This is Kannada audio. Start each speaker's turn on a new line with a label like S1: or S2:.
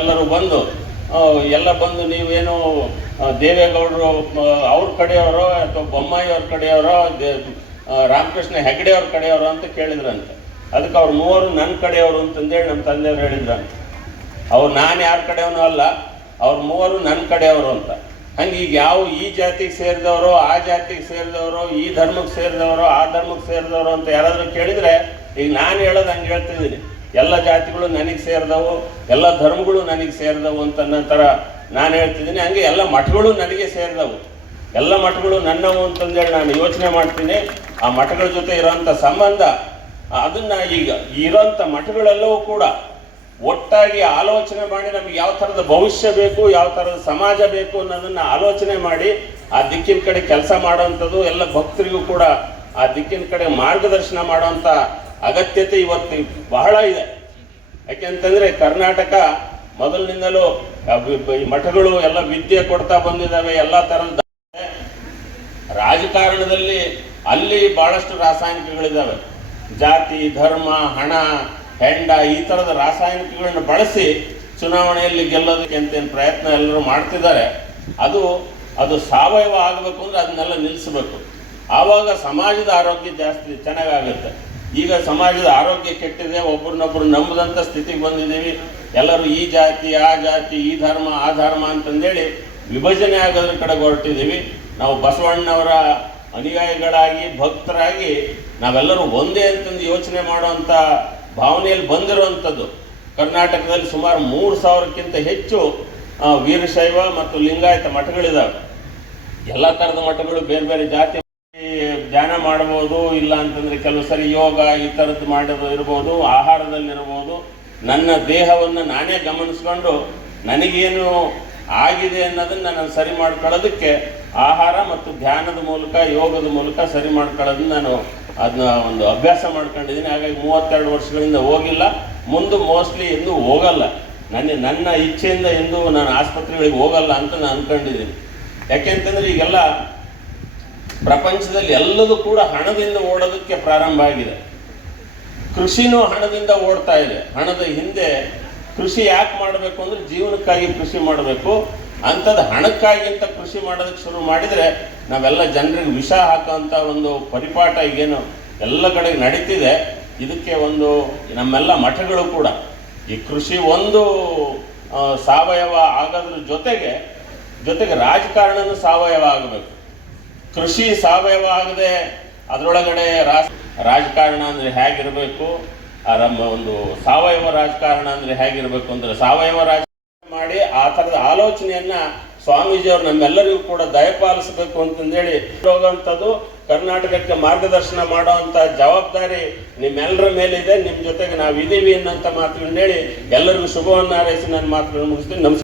S1: ಎಲ್ಲರೂ ಬಂದು ಎಲ್ಲ ಬಂದು ನೀವೇನು ದೇವೇಗೌಡರು ಅವ್ರ ಕಡೆಯವರೋ ಅಥವಾ ಬೊಮ್ಮಾಯಿ ಅವ್ರ ಕಡೆಯವರೋ ರಾಮಕೃಷ್ಣ ಹೆಗಡೆ ಅವ್ರ ಕಡೆಯವರೋ ಅಂತ ಕೇಳಿದ್ರಂತೆ. ಅದಕ್ಕೆ ಅವ್ರು ಮೂವರು ನನ್ನ ಕಡೆಯವರು ಅಂತಂದೇಳಿ ನಮ್ಮ ತಂದೆಯವ್ರು ಹೇಳಿದ್ರಂತೆ. ಅವ್ರು ನಾನು ಯಾರ ಕಡೆಯವನು ಅಲ್ಲ, ಅವ್ರ ಮೂವರು ನನ್ನ ಕಡೆಯವರು ಅಂತ. ಹಂಗೆ ಈಗ ಯಾವ ಈ ಜಾತಿಗೆ ಸೇರಿದವರು, ಆ ಜಾತಿಗೆ ಸೇರಿದವರು, ಈ ಧರ್ಮಕ್ಕೆ ಸೇರಿದವರು, ಆ ಧರ್ಮಕ್ಕೆ ಸೇರಿದವರು ಅಂತ ಯಾರಾದರೂ ಕೇಳಿದರೆ, ಈಗ ನಾನು ಹೇಳೋದು ಹಂಗೆ ಹೇಳ್ತಿದ್ದೀನಿ. ಎಲ್ಲ ಜಾತಿಗಳು ನನಗೆ ಸೇರಿದವು, ಎಲ್ಲ ಧರ್ಮಗಳು ನನಗೆ ಸೇರಿದವು ಅಂತ ನಂತರ ನಾನು ಹೇಳ್ತಿದ್ದೀನಿ. ಹಂಗೆ ಎಲ್ಲ ಮಠಗಳು ನನಗೆ ಸೇರಿದವು. ಎಲ್ಲ ಮಠಗಳು ನನ್ನವು ಅಂತಂದೇಳಿ ನಾನು ಯೋಚನೆ ಮಾಡ್ತೀನಿ. ಆ ಮಠಗಳ ಜೊತೆ ಇರೋಂಥ ಸಂಬಂಧ, ಅದನ್ನ ಈಗ ಇರೋಂಥ ಮಠಗಳೆಲ್ಲವೂ ಕೂಡ ಒಟ್ಟಾಗಿ ಆಲೋಚನೆ ಮಾಡಿ ನಮ್ಗೆ ಯಾವ ಥರದ ಭವಿಷ್ಯ ಬೇಕು, ಯಾವ ಥರದ ಸಮಾಜ ಬೇಕು ಅನ್ನೋದನ್ನ ಆಲೋಚನೆ ಮಾಡಿ ಆ ದಿಕ್ಕಿನ ಕಡೆ ಕೆಲಸ ಮಾಡೋವಂಥದ್ದು, ಎಲ್ಲ ಭಕ್ತರಿಗೂ ಕೂಡ ಆ ದಿಕ್ಕಿನ ಕಡೆ ಮಾರ್ಗದರ್ಶನ ಮಾಡೋಂಥ ಅಗತ್ಯತೆ ಇವತ್ತು ಬಹಳ ಇದೆ. ಯಾಕೆಂತಂದ್ರೆ ಕರ್ನಾಟಕ ಮೊದಲಿನಿಂದಲೂ ವಿ- ಮಠಗಳು ಎಲ್ಲ ವಿದ್ಯೆ ಕೊಡ್ತಾ ಬಂದಿದ್ದಾವೆ, ಎಲ್ಲ ಥರದ ರಾಜಕಾರಣದಲ್ಲಿ ಅಲ್ಲಿ ಬಹಳಷ್ಟು ರಾಸಾಯನಿಕಗಳಿದ್ದಾವೆ. ಜಾತಿ, ಧರ್ಮ, ಹಣ, ಹೆಂಡ ಈ ಥರದ ರಾಸಾಯನಿಕಗಳನ್ನು ಬಳಸಿ ಚುನಾವಣೆಯಲ್ಲಿ ಗೆಲ್ಲೋದಕ್ಕೆ ಅಂತ ಏನು ಪ್ರಯತ್ನ ಎಲ್ಲರೂ ಮಾಡ್ತಿದ್ದಾರೆ. ಅದು ಅದು ಸಾವಯವ ಆಗಬೇಕು ಅಂದರೆ ಅದನ್ನೆಲ್ಲ ನಿಲ್ಲಿಸಬೇಕು ಆವಾಗ ಸಮಾಜದ ಆರೋಗ್ಯ ಜಾಸ್ತಿ ಚೆನ್ನಾಗಾಗುತ್ತೆ. ಈಗ ಸಮಾಜದ ಆರೋಗ್ಯ ಕೆಟ್ಟಿದೆ, ಒಬ್ರನ್ನೊಬ್ರು ನಂಬದಂಥ ಸ್ಥಿತಿಗೆ ಬಂದಿದ್ದೀವಿ. ಎಲ್ಲರೂ ಈ ಜಾತಿ, ಆ ಜಾತಿ, ಈ ಧರ್ಮ, ಆ ಧರ್ಮ ಅಂತಂದೇಳಿ ವಿಭಜನೆ ಆಗೋದ್ರ ಕಡೆ ಹೊರಟಿದ್ದೀವಿ. ನಾವು ಬಸವಣ್ಣವರ ಅನುಯಾಯಿಗಳಾಗಿ, ಭಕ್ತರಾಗಿ ನಾವೆಲ್ಲರೂ ಒಂದೇ ಅಂತಂದು ಯೋಚನೆ ಮಾಡುವಂಥ ಭಾವನೆಯಲ್ಲಿ ಬಂದಿರುವಂಥದ್ದು. ಕರ್ನಾಟಕದಲ್ಲಿ ಸುಮಾರು ಮೂರು ಸಾವಿರಕ್ಕಿಂತ ಹೆಚ್ಚು ವೀರಶೈವ ಮತ್ತು ಲಿಂಗಾಯತ ಮಠಗಳಿದ್ದಾವೆ ಎಲ್ಲ ಥರದ ಮಠಗಳು ಬೇರೆ ಬೇರೆ ಜಾತಿ ಮಾಡ್ಬೋದು, ಇಲ್ಲ ಅಂತಂದ್ರೆ ಕೆಲವು ಸರಿ ಯೋಗ ಈ ಥರದ್ದು ಮಾಡೋದು ಇರ್ಬೋದು, ಆಹಾರದಲ್ಲಿರ್ಬೋದು. ನನ್ನ ದೇಹವನ್ನು ನಾನೇ ಗಮನಿಸ್ಕೊಂಡು ನನಗೇನು ಆಗಿದೆ ಅನ್ನೋದನ್ನ ನಾನು ಸರಿ ಮಾಡ್ಕೊಳ್ಳೋದಕ್ಕೆ ಆಹಾರ ಮತ್ತು ಧ್ಯಾನದ ಮೂಲಕ, ಯೋಗದ ಮೂಲಕ ಸರಿ ಮಾಡ್ಕೊಳ್ಳೋದನ್ನ ನಾನು ಅದನ್ನ ಒಂದು ಅಭ್ಯಾಸ ಮಾಡ್ಕೊಂಡಿದ್ದೀನಿ. ಹಾಗಾಗಿ ಮೂವತ್ತೆರಡು ವರ್ಷಗಳಿಂದ ಹೋಗಿಲ್ಲ. ಮುಂದೆ ಮೋಸ್ಟ್ಲಿ ಎಂದು ಹೋಗಲ್ಲ. ನನ್ನ ನನ್ನ ಇಚ್ಛೆಯಿಂದ ಎಂದೂ ನಾನು ಆಸ್ಪತ್ರೆಗಳಿಗೆ ಹೋಗಲ್ಲ ಅಂತ ನಾನು ಅನ್ಕೊಂಡಿದ್ದೀನಿ. ಯಾಕೆಂತಂದ್ರೆ ಈಗೆಲ್ಲ ಪ್ರಪಂಚದಲ್ಲಿ ಎಲ್ಲದೂ ಕೂಡ ಹಣದಿಂದ ಓಡೋದಕ್ಕೆ ಪ್ರಾರಂಭ ಆಗಿದೆ. ಕೃಷಿನೂ ಹಣದಿಂದ ಓಡ್ತಾ ಇದೆ. ಹಣದ ಹಿಂದೆ ಕೃಷಿ ಯಾಕೆ ಮಾಡಬೇಕು ಅಂದ್ರೆ ಜೀವನಕ್ಕಾಗಿ ಕೃಷಿ ಮಾಡಬೇಕು. ಅಂಥದ್ದು ಹಣಕ್ಕಾಗಿ ಅಂತ ಕೃಷಿ ಮಾಡೋದಕ್ಕೆ ಶುರು ಮಾಡಿದರೆ ನಾವೆಲ್ಲ ಜನರಿಗೆ ವಿಷ ಹಾಕೋಂಥ ಒಂದು ಪರಿಪಾಠ ಈಗೇನು ಎಲ್ಲ ಕಡೆ ನಡೀತಿದೆ. ಇದಕ್ಕೆ ಒಂದು ನಮ್ಮೆಲ್ಲ ಮಠಗಳು ಕೂಡ ಈ ಕೃಷಿ ಒಂದು ಸಾವಯವ ಆಗೋದ್ರ ಜೊತೆಗೆ ಜೊತೆಗೆ ರಾಜಕಾರಣನೂ ಸಾವಯವ ಆಗಬೇಕು. ಕೃಷಿ ಸಾವಯವ ಆಗದೆ ಅದರೊಳಗಡೆ ರಾಜ ರಾಜಕಾರಣ ಅಂದರೆ ಹೇಗಿರಬೇಕು? ನಮ್ಮ ಒಂದು ಸಾವಯವ ರಾಜಕಾರಣ ಅಂದರೆ ಹೇಗಿರಬೇಕು ಅಂದರೆ ಸಾವಯವ ರಾಜಕಾರಣ ಮಾಡಿ ಆ ಥರದ ಆಲೋಚನೆಯನ್ನ ಸ್ವಾಮೀಜಿಯವರು ನಮ್ಮೆಲ್ಲರಿಗೂ ಕೂಡ ದಯಪಾಲಿಸಬೇಕು ಅಂತಂದೇಳಿ ಹೋಗುವಂಥದ್ದು. ಕರ್ನಾಟಕಕ್ಕೆ ಮಾರ್ಗದರ್ಶನ ಮಾಡುವಂಥ ಜವಾಬ್ದಾರಿ ನಿಮ್ಮೆಲ್ಲರ ಮೇಲಿದೆ. ನಿಮ್ಮ ಜೊತೆಗೆ ನಾವು ಇದ್ದೀವಿ ಅನ್ನೋಂಥ ಮಾತುಗಳನ್ನ ಹೇಳಿ ಎಲ್ಲರಿಗೂ ಶುಭವನ್ನು ಹಾರೈಸಿ ನನ್ನ ಮಾತುಗಳನ್ನು ಮುಗಿಸ್ತೀನಿ. ನಮಸ್ಕಾರ.